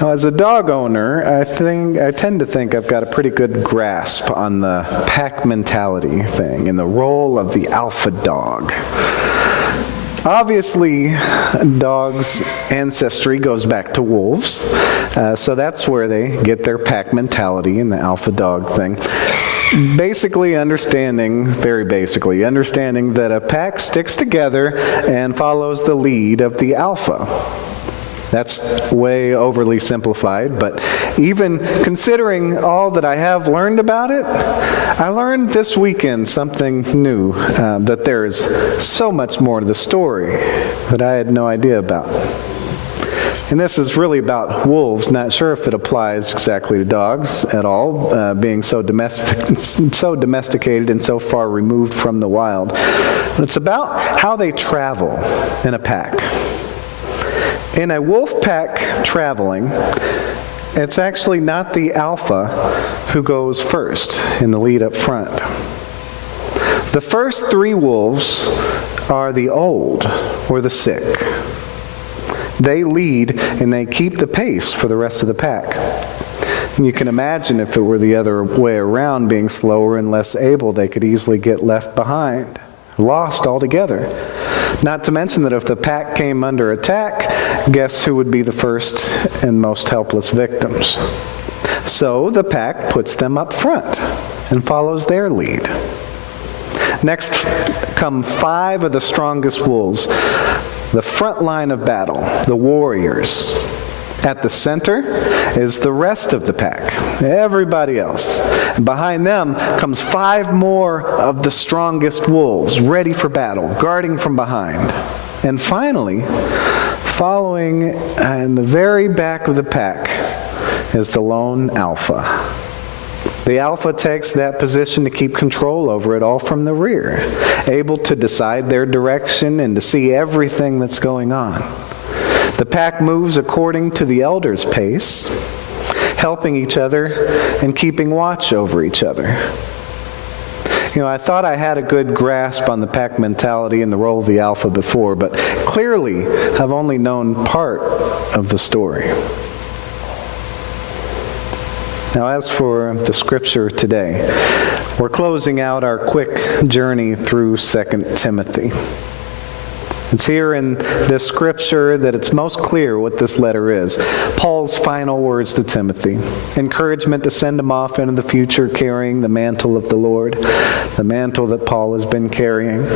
Now, as a dog owner, I tend to think I've got a pretty good grasp on the pack mentality thing and the role of the alpha dog. Obviously, dogs' ancestry goes back to wolves, so that's where they get their pack mentality and the alpha dog thing. Very basically understanding that a pack sticks together and follows the lead of the alpha. That's way overly simplified, but even considering all that I have learned about it, I learned this weekend something new, that there is so much more to the story that I had no idea about. And this is really about wolves. Not sure if it applies exactly to dogs at all, being so domesticated and so far removed from the wild. But it's about how they travel in a pack. In a wolf pack traveling, it's actually not the alpha who goes first in the lead up front. The first three wolves are the old or the sick. They lead and they keep the pace for the rest of the pack. And you can imagine if it were the other way around, being slower and less able, they could easily get left behind, lost altogether. Not to mention that if the pack came under attack, guess who would be the first and most helpless victims? So the pack puts them up front and follows their lead. Next come 5 of the strongest wolves, the front line of battle, the warriors. At the center is the rest of the pack, everybody else. And behind them comes 5 more of the strongest wolves, ready for battle, guarding from behind. And finally, following in the very back of the pack is the lone alpha. The alpha takes that position to keep control over it all from the rear, able to decide their direction and to see everything that's going on. The pack moves according to the elder's pace, helping each other and keeping watch over each other. I thought I had a good grasp on the pack mentality and the role of the alpha before, but clearly I've only known part of the story. Now, as for the scripture today, we're closing out our quick journey through 2 Timothy. It's here in this scripture that it's most clear what this letter is. Paul's final words to Timothy. Encouragement to send him off into the future carrying the mantle of the Lord, the mantle that Paul has been carrying.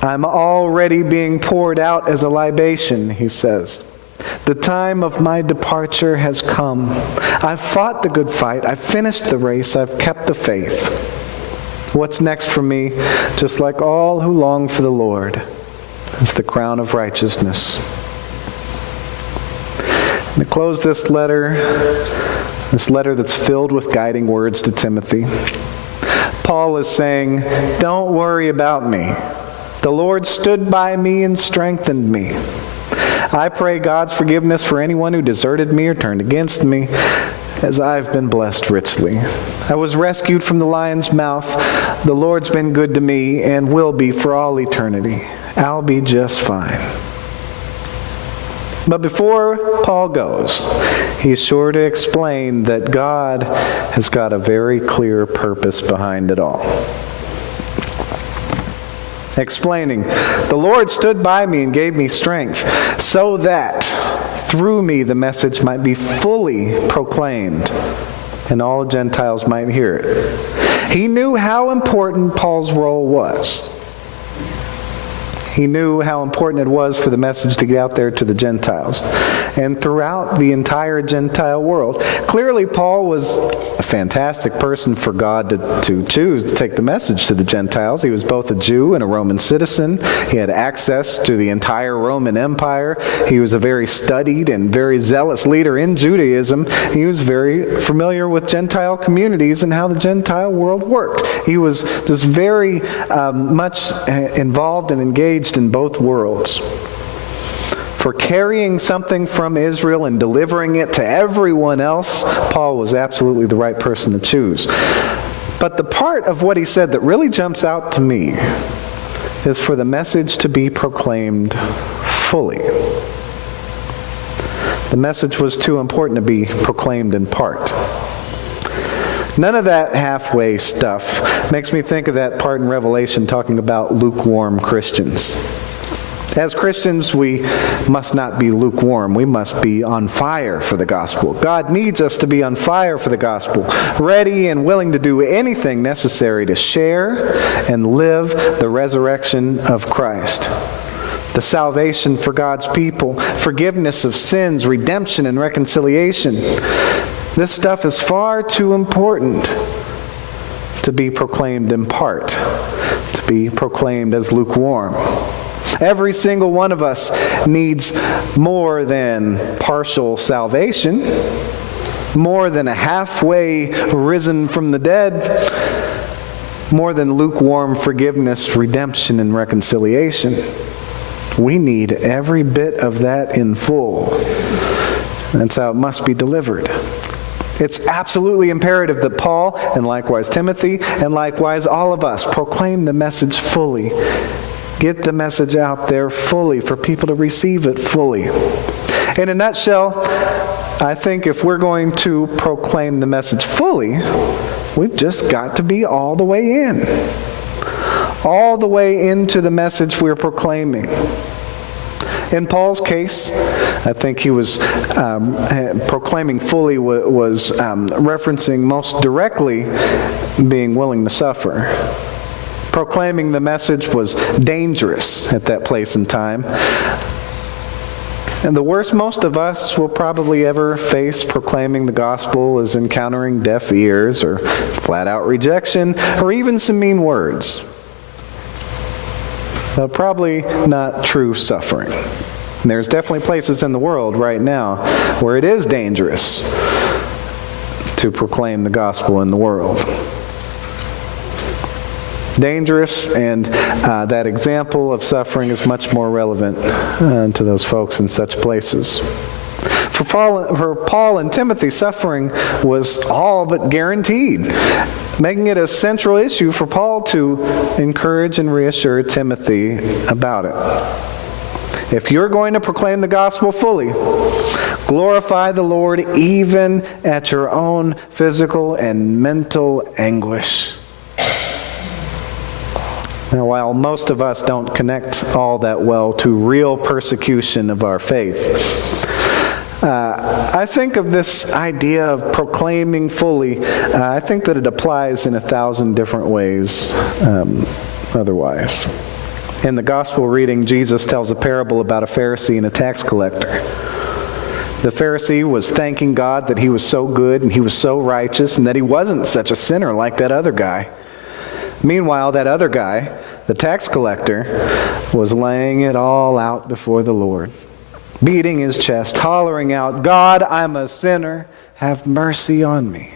I'm already being poured out as a libation, he says. The time of my departure has come. I've fought the good fight. I've finished the race. I've kept the faith. What's next for me, just like all who long for the Lord, is the crown of righteousness. And to close this letter that's filled with guiding words to Timothy, Paul is saying, don't worry about me. The Lord stood by me and strengthened me. I pray God's forgiveness for anyone who deserted me or turned against me, as I've been blessed richly. I was rescued from the lion's mouth. The Lord's been good to me and will be for all eternity. I'll be just fine. But before Paul goes, he's sure to explain that God has got a very clear purpose behind it all. Explaining, the Lord stood by me and gave me strength so that through me the message might be fully proclaimed and all Gentiles might hear it. He knew how important Paul's role was. He knew how important it was for the message to get out there to the Gentiles and throughout the entire Gentile world. Clearly, Paul was a fantastic person for God to choose to take the message to the Gentiles. He was both a Jew and a Roman citizen. He had access to the entire Roman Empire. He was a very studied and very zealous leader in Judaism. He was very familiar with Gentile communities and how the Gentile world worked. He was just very much involved and engaged in both worlds. For carrying something from Israel and delivering it to everyone else, Paul was absolutely the right person to choose. But the part of what he said that really jumps out to me is for the message to be proclaimed fully. The message was too important to be proclaimed in part. None of that halfway stuff makes me think of that part in Revelation talking about lukewarm Christians. As Christians, we must not be lukewarm. We must be on fire for the gospel. God needs us to be on fire for the gospel, ready and willing to do anything necessary to share and live the resurrection of Christ. The salvation for God's people, forgiveness of sins, redemption and reconciliation. This stuff is far too important to be proclaimed in part, to be proclaimed as lukewarm. Every single one of us needs more than partial salvation, more than a halfway risen from the dead, more than lukewarm forgiveness, redemption, and reconciliation. We need every bit of that in full. That's how it must be delivered. It's absolutely imperative that Paul, and likewise Timothy, and likewise all of us, proclaim the message fully. Get the message out there fully for people to receive it fully. In a nutshell, I think if we're going to proclaim the message fully, we've just got to be all the way in. All the way into the message we're proclaiming. In Paul's case, I think he was proclaiming fully was referencing most directly being willing to suffer. Proclaiming the message was dangerous at that place and time. And the worst most of us will probably ever face proclaiming the gospel is encountering deaf ears or flat-out rejection or even some mean words. But probably not true suffering. And there's definitely places in the world right now where it is dangerous to proclaim the gospel in the world. Dangerous, and that example of suffering is much more relevant to those folks in such places. For Paul and Timothy, suffering was all but guaranteed, making it a central issue for Paul to encourage and reassure Timothy about it. If you're going to proclaim the gospel fully, glorify the Lord even at your own physical and mental anguish. Now, while most of us don't connect all that well to real persecution of our faith, I think of this idea of proclaiming fully, I think that it applies in 1,000 different ways otherwise. In the gospel reading, Jesus tells a parable about a Pharisee and a tax collector. The Pharisee was thanking God that he was so good and he was so righteous and that he wasn't such a sinner like that other guy. Meanwhile, that other guy, the tax collector, was laying it all out before the Lord, beating his chest, hollering out, "God, I'm a sinner, have mercy on me."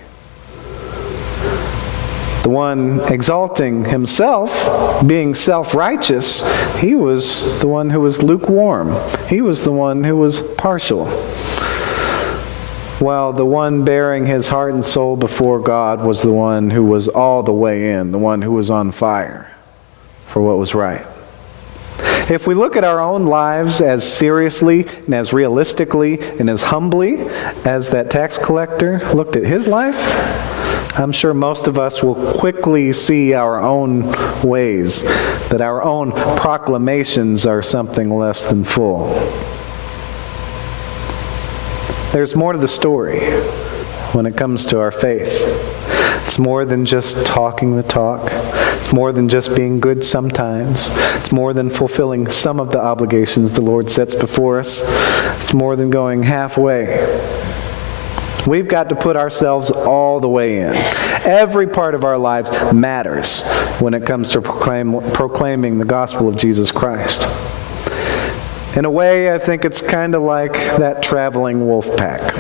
The one exalting himself, being self-righteous, he was the one who was lukewarm. He was the one who was partial. While the one bearing his heart and soul before God was the one who was all the way in, the one who was on fire for what was right. If we look at our own lives as seriously and as realistically and as humbly as that tax collector looked at his life, I'm sure most of us will quickly see our own ways, that our own proclamations are something less than full. There's more to the story when it comes to our faith. It's more than just talking the talk. It's more than just being good sometimes. It's more than fulfilling some of the obligations the Lord sets before us. It's more than going halfway. We've got to put ourselves all the way in. Every part of our lives matters when it comes to proclaiming the gospel of Jesus Christ. In a way, I think it's kind of like that traveling wolf pack.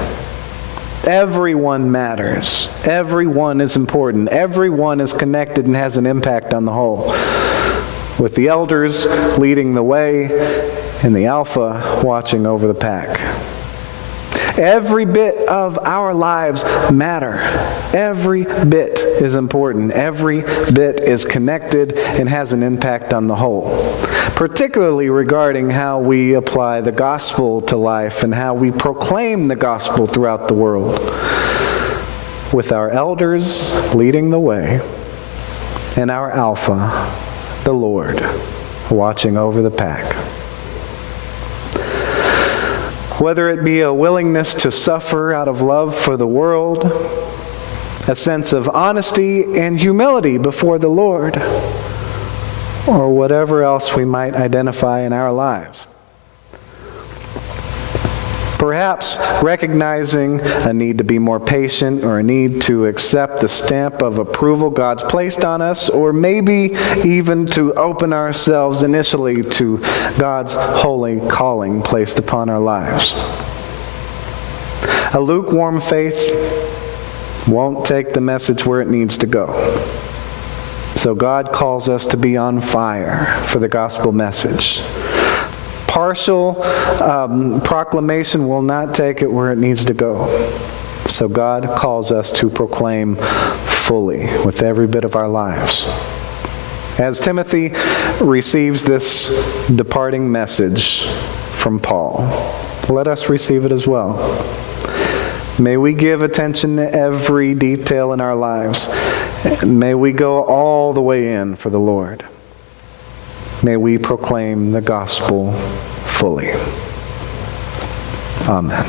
Everyone matters. Everyone is important. Everyone is connected and has an impact on the whole. With the elders leading the way and the alpha watching over the pack. Every bit of our lives matter. Every bit is important. Every bit is connected and has an impact on the whole, particularly regarding how we apply the gospel to life and how we proclaim the gospel throughout the world, with our elders leading the way and our Alpha, the Lord, watching over the pack. Whether it be a willingness to suffer out of love for the world, a sense of honesty and humility before the Lord, or whatever else we might identify in our lives. Perhaps recognizing a need to be more patient or a need to accept the stamp of approval God's placed on us, or maybe even to open ourselves initially to God's holy calling placed upon our lives. A lukewarm faith won't take the message where it needs to go. So God calls us to be on fire for the gospel message. Partial proclamation will not take it where it needs to go. So God calls us to proclaim fully with every bit of our lives. As Timothy receives this departing message from Paul, let us receive it as well. May we give attention to every detail in our lives. May we go all the way in for the Lord. May we proclaim the gospel fully. Amen.